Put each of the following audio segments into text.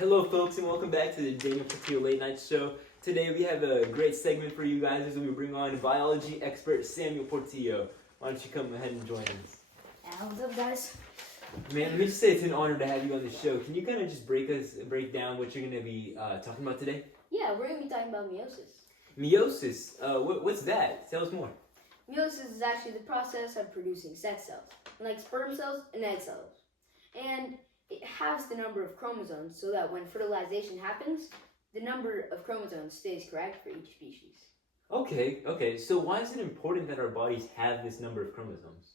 Hello folks and welcome back to the Daniel Portillo Late Night Show. Today we have a great segment for you guys as we bring on biology expert Samuel Portillo. Why don't you come ahead and join us? What's up, guys? Man, let me just say it's an honor to have you on the show. Can you kind of just break down what you're going to be talking about today? Yeah, we're going to be talking about meiosis. Meiosis, what's that? Tell us more. Meiosis is actually the process of producing sex cells, like sperm cells and egg cells. And it halves the number of chromosomes so that when fertilization happens, the number of chromosomes stays correct for each species. Okay. So why is it important that our bodies have this number of chromosomes?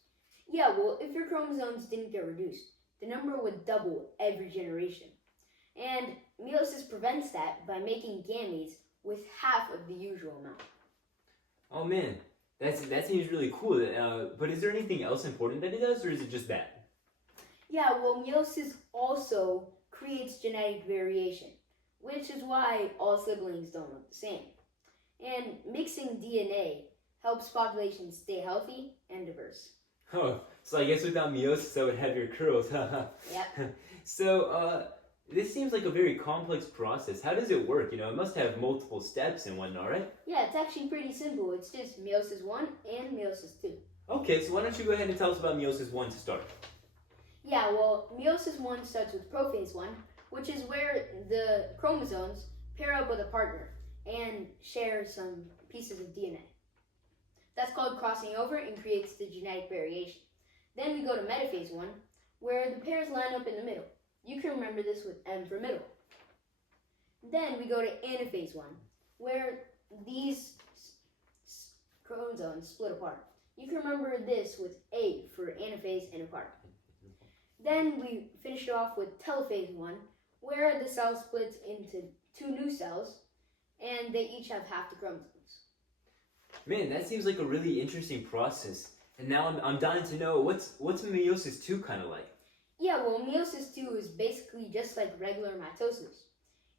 Yeah, well, if your chromosomes didn't get reduced, the number would double every generation. And meiosis prevents that by making gametes with half of the usual amount. Oh man, that seems really cool. But is there anything else important that it does, or is it just that? Yeah, well, meiosis also creates genetic variation, which is why all siblings don't look the same. And mixing DNA helps populations stay healthy and diverse. Oh, so I guess without meiosis, I would have your curls. Yep. So, this seems like a very complex process. How does it work? It must have multiple steps and whatnot, right? Yeah, it's actually pretty simple. It's just meiosis 1 and meiosis 2. Okay, so why don't you go ahead and tell us about meiosis 1 to start? Yeah, well, meiosis 1 starts with prophase 1, which is where the chromosomes pair up with a partner and share some pieces of DNA. That's called crossing over and creates the genetic variation. Then we go to metaphase 1, where the pairs line up in the middle. You can remember this with M for middle. Then we go to anaphase 1, where these chromosomes split apart. You can remember this with A for anaphase and apart. Then we finish it off with telophase 1, where the cell splits into two new cells, and they each have half the chromosomes. Man, that seems like a really interesting process. And now I'm dying to know, what's meiosis 2 kind of like? Yeah, well, meiosis 2 is basically just like regular mitosis.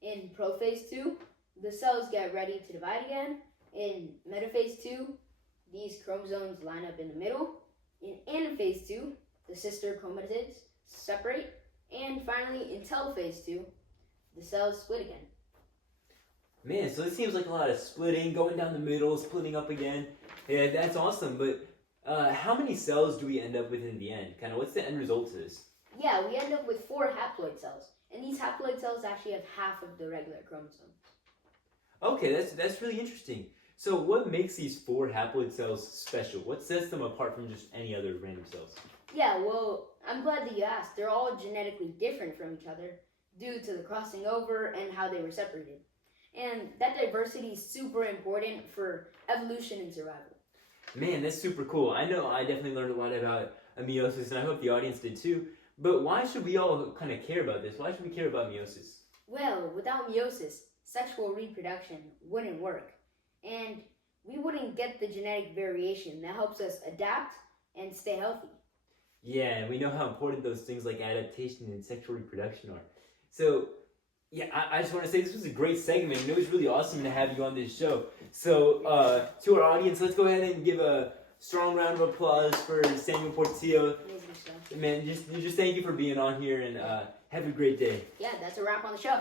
In prophase 2, the cells get ready to divide again. In metaphase 2, these chromosomes line up in the middle. In anaphase 2, the sister chromatids separate. And finally, in telophase 2, the cells split again. Man, so it seems like a lot of splitting, going down the middle, splitting up again. Yeah, that's awesome, but how many cells do we end up with in the end? Kind of, what's the end result to this? Yeah, we end up with 4 haploid cells. And these haploid cells actually have half of the regular chromosomes. Okay, that's really interesting. So what makes these 4 haploid cells special? What sets them apart from just any other random cells? Yeah, well, I'm glad that you asked. They're all genetically different from each other due to the crossing over and how they were separated. And that diversity is super important for evolution and survival. Man, that's super cool. I know I definitely learned a lot about meiosis, and I hope the audience did too. But why should we all kind of care about this? Why should we care about meiosis? Well, without meiosis, sexual reproduction wouldn't work. And we wouldn't get the genetic variation that helps us adapt and stay healthy. Yeah, and we know how important those things like adaptation and sexual reproduction are. So, yeah, I just want to say this was a great segment, and it was really awesome to have you on this show. So, to our audience, let's go ahead and give a strong round of applause for Samuel Portillo. Amazing stuff. Man, just thank you for being on here, and have a great day. Yeah, that's a wrap on the show.